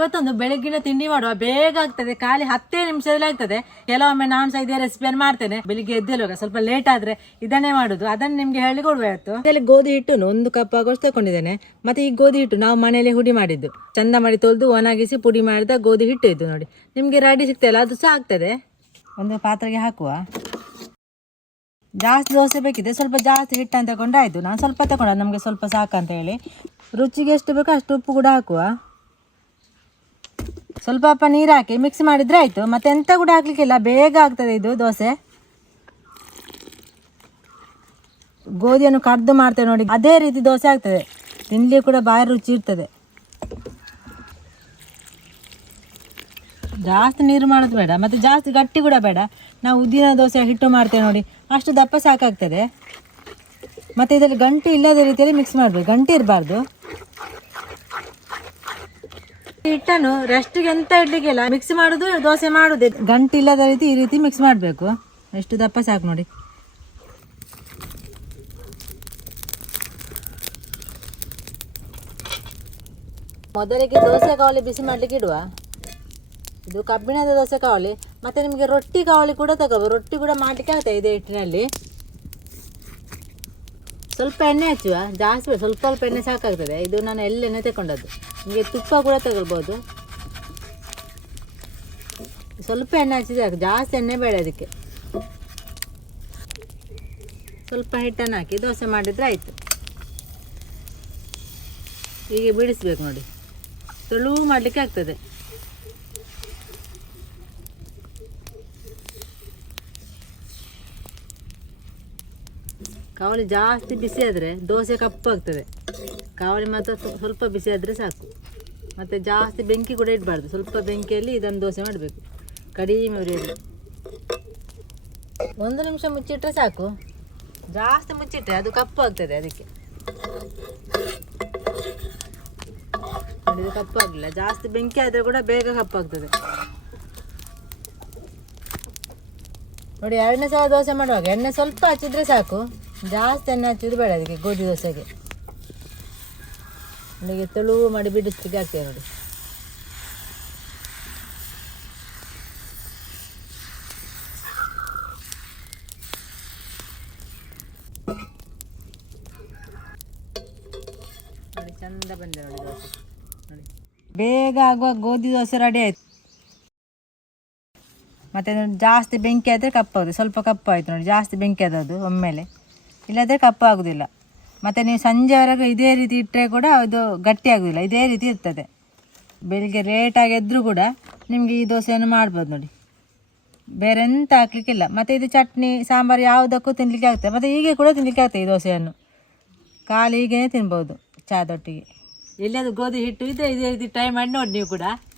ಇವತ್ತೊಂದು ಬೆಳಗ್ಗಿನ ತಿಂಡಿ ಮಾಡುವ. ಬೇಗ ಆಗ್ತದೆ. ಖಾಲಿ ಹತ್ತೇ ನಿಮಿಷದಲ್ಲಿ ಆಗ್ತದೆ. ಕೆಲವೊಮ್ಮೆ ನಾನು ಸಹ ಇದೇ ರೆಸಿಪಿಯನ್ನು ಮಾಡ್ತೇನೆ. ಬೆಳಿಗ್ಗೆ ಎದ್ದೇಳುವಾಗ ಸ್ವಲ್ಪ ಲೇಟ್ ಆದ್ರೆ ಇದನ್ನೇ ಮಾಡುದು. ಅದನ್ನ ನಿಮ್ಗೆ ಹೇಳಿ ಕೊಡುವ ಇವತ್ತು. ಇದರಲ್ಲಿ ಗೋಧಿ ಹಿಟ್ಟು ಒಂದು ಕಪ್ ಆಗೋಷ್ಟು ತಗೊಂಡಿದ್ದೇನೆ ಮತ್ತೆ ಈ ಗೋಧಿ ಹಿಟ್ಟು ನಾವು ಮನೆಯಲ್ಲಿ ಹುಡಿ ಮಾಡಿದ್ದು. ಚಂದ ಮಾಡಿ ತೊಳೆದು ಒಣಗಿಸಿ ಪುಡಿ ಮಾಡಿದ ಗೋಧಿ ಹಿಟ್ಟು ಇದ್ದು ನೋಡಿ. ನಿಮ್ಗೆ ರೆಡಿ ಸಿಗ್ತಲ್ಲ ಅದು ಸಹ ಆಗ್ತದೆ. ಒಂದು ಪಾತ್ರೆಗೆ ಹಾಕುವ. ಜಾಸ್ತಿ ದೋಸೆ ಬೇಕಿದೆ ಸ್ವಲ್ಪ ಜಾಸ್ತಿ ಹಿಟ್ಟು ಅಂತ ತಗೊಂಡು ಆಯಿತು ನಾನು ಸ್ವಲ್ಪ ತಗೊಂಡ, ನಮಗೆ ಸ್ವಲ್ಪ ಸಾಕಂತ ಹೇಳಿ. ರುಚಿಗೆ ಎಷ್ಟು ಬೇಕೋ ಅಷ್ಟು ಉಪ್ಪು ಕೂಡ ಹಾಕುವ. ಸ್ವಲ್ಪ ಅಪ್ಪ ನೀರು ಹಾಕಿ ಮಿಕ್ಸ್ ಮಾಡಿದರೆ ಆಯಿತು. ಮತ್ತೆ ಎಂತ ಕೂಡ ಹಾಕ್ಲಿಕ್ಕಿಲ್ಲ. ಬೇಗ ಆಗ್ತದೆ ಇದು ದೋಸೆ. ಗೋಧಿಯನ್ನು ಕಡ್ದು ಮಾಡ್ತೇವೆ ನೋಡಿ. ಅದೇ ರೀತಿ ದೋಸೆ ಆಗ್ತದೆ. ತಿನ್ಲಿ ಕೂಡ ಬಾಯಿ ರುಚಿ ಇರ್ತದೆ. ಜಾಸ್ತಿ ನೀರು ಮಾಡೋದು ಬೇಡ. ಮತ್ತು ಜಾಸ್ತಿ ಗಟ್ಟಿ ಕೂಡ ಬೇಡ. ನಾವು ಉದ್ದಿನ ದೋಸೆ ಹಿಟ್ಟು ಮಾಡ್ತೇವೆ ನೋಡಿ. ಅಷ್ಟು ದಪ್ಪ ಸಾಕಾಗ್ತದೆ. ಮತ್ತು ಇದರಲ್ಲಿ ಗಂಟು ಇಲ್ಲದ ರೀತಿಯಲ್ಲಿ ಮಿಕ್ಸ್ ಮಾಡಬೇಕು. ಗಂಟು ಇರಬಾರ್ದು. ಹಿಟ್ಟನ್ನು ರೆಸ್ಟ್ಗೆ ಎಂತ ಇಡ್ಲಿಕ್ಕಿಲ್ಲ. ಮಿಕ್ಸ್ ಮಾಡುದು, ದೋಸೆ ಮಾಡುದು. ಗಂಟಿಲ್ಲದ ರೀತಿ ಈ ರೀತಿ ಮಿಕ್ಸ್ ಮಾಡಬೇಕು. ಎಷ್ಟು ದಪ್ಪ ಸಾಕು ನೋಡಿ. ಮೊದಲಿಗೆ ದೋಸೆ ಕಾವಲಿ ಬಿಸಿ ಮಾಡ್ಲಿಕ್ಕೆ ಇಡುವ. ಇದು ಕಬ್ಬಿಣದ ದೋಸೆ ಕಾವಲಿ. ಮತ್ತೆ ನಿಮಗೆ ರೊಟ್ಟಿ ಕಾವಲಿ ಕೂಡ ತಗೋಬೋದು ರೊಟ್ಟಿ ಕೂಡ ಮಾಡ್ಲಿಕ್ಕೆ ಆಗ್ತದೆ ಇದೇ ಹಿಟ್ಟಿನಲ್ಲಿ. ಸ್ವಲ್ಪ ಎಣ್ಣೆ ಹಚ್ಚುವ. ಜಾಸ್ತಿ ಸ್ವಲ್ಪ ಸ್ವಲ್ಪ ಎಣ್ಣೆ ಸಾಕಾಗ್ತದೆ. ಇದು ನಾನು ಎಲ್ಲೆಣ್ಣೆ ತಗೊಂಡದ್ದು ನಿಮಗೆ ತುಪ್ಪ ಕೂಡ ತಗೊಳ್ಬೋದು. ಸ್ವಲ್ಪ ಎಣ್ಣೆ ಹಚ್ಚಿದ ಜಾಸ್ತಿ ಎಣ್ಣೆ ಬೇಡ ಅದಕ್ಕೆ. ಸ್ವಲ್ಪ ಹಿಟ್ಟನ್ನು ಹಾಕಿ ದೋಸೆ ಮಾಡಿದರೆ ಆಯಿತು. ಹೀಗೆ ಬಿಡಿಸ್ಬೇಕು ನೋಡಿ. ತೆಳು ಮಾಡಲಿಕ್ಕೆ ಆಗ್ತದೆ. ಕಾವಲಿ ಜಾಸ್ತಿ ಬಿಸಿ ಆದರೆ ದೋಸೆ ಕಪ್ಪಾಗ್ತದೆ ಕಾವಲಿ ಮಾತ್ರ ಸ್ವ- ಸ್ವಲ್ಪ ಬಿಸಿ ಆದರೆ ಸಾಕು. ಮತ್ತು ಜಾಸ್ತಿ ಬೆಂಕಿ ಕೂಡ ಇಡಬಾರ್ದು. ಸ್ವಲ್ಪ ಬೆಂಕಿಯಲ್ಲಿ ಇದನ್ನು ದೋಸೆ ಮಾಡಬೇಕು. ಕಡಿಮೆ ಉರಿಯಲ್ಲಿ ಒಂದು ನಿಮಿಷ ಮುಚ್ಚಿಟ್ರೆ ಸಾಕು. ಜಾಸ್ತಿ ಮುಚ್ಚಿಟ್ರೆ ಅದು ಕಪ್ಪು ಆಗ್ತದೆ ಅದಕ್ಕೆ. ಇದು ಕಪ್ಪಾಗಲಿಲ್ಲ ಜಾಸ್ತಿ ಬೆಂಕಿ ಆದರೆ ಕೂಡ ಬೇಗ ಕಪ್ಪಾಗ್ತದೆ ನೋಡಿ, ಎರಡನೇ ಸಲ ದೋಸೆ ಮಾಡುವಾಗ ಎಣ್ಣೆ ಸ್ವಲ್ಪ ಹಚ್ಚಿದ್ರೆ ಸಾಕು. ಜಾಸ್ತಿ ಅನ್ನ ಹಚ್ಚಿದ್ರೆ ಬೇಡ ಅದಕ್ಕೆ ಗೋಧಿ ದೋಸೆಗೆ. ಅಲ್ಲಿಗೆ ತೆಳು ಮಾಡಿ ಬಿಡಿಸ್ಲಿಕ್ಕೆ ಆಗ್ತದೆ ನೋಡಿ. ನೋಡಿ ಚಂದ ಬಂದೆ ನೋಡಿ ದೋಸೆ. ನೋಡಿ. ಬೇಗ ಆಗುವ ಗೋಧಿ ದೋಸೆ ರೆಡಿ ಆಯ್ತು. ಮತ್ತೆ ಜಾಸ್ತಿ ಬೆಂಕಿ ಆದರೆ ಕಪ್ಪಾಗುತ್ತೆ ಸ್ವಲ್ಪ ಕಪ್ಪಾಯ್ತು ಆಯಿತು ನೋಡಿ ಜಾಸ್ತಿ ಬೆಂಕಿ ಆದದ್ದು ಒಮ್ಮೆಲೆ. ಇಲ್ಲದ್ರೆ ಕಪ್ಪು ಆಗೋದಿಲ್ಲ ಮತ್ತು ನೀವು ಸಂಜೆವರೆಗೆ ಇದೇ ರೀತಿ ಇಟ್ಟರೆ ಕೂಡ ಅದು ಗಟ್ಟಿ ಆಗೋದಿಲ್ಲ. ಇದೇ ರೀತಿ ಇರ್ತದೆ. ಬೆಳಿಗ್ಗೆ ಲೇಟಾಗಿ ಎದ್ದರೂ ಕೂಡ ನಿಮಗೆ ಈ ದೋಸೆಯನ್ನು ಮಾಡ್ಬೋದು ನೋಡಿ. ಬೇರೆ ಎಂತ ಹಾಕ್ಲಿಕ್ಕಿಲ್ಲ. ಮತ್ತು ಇದು ಚಟ್ನಿ, ಸಾಂಬಾರು ಯಾವುದಕ್ಕೂ ತಿನ್ನಲಿಕ್ಕೆ ಆಗ್ತದೆ ಮತ್ತು ಹೀಗೆ ಕೂಡ ತಿನ್ನಲಿಕ್ಕೆ ಆಗ್ತದೆ ಈ ದೋಸೆಯನ್ನು? ಖಾಲಿ ಹೀಗೇ ತಿನ್ಬೋದು ಚಾದೊಟ್ಟಿಗೆ ಎಲ್ಲಿಯಾದರೂ ಗೋಧಿ ಹಿಟ್ಟು ಇದೆ, ಇದೇ ರೀತಿ ಟ್ರೈ ಮಾಡಿ ನೋಡಿ ನೀವು ಕೂಡ.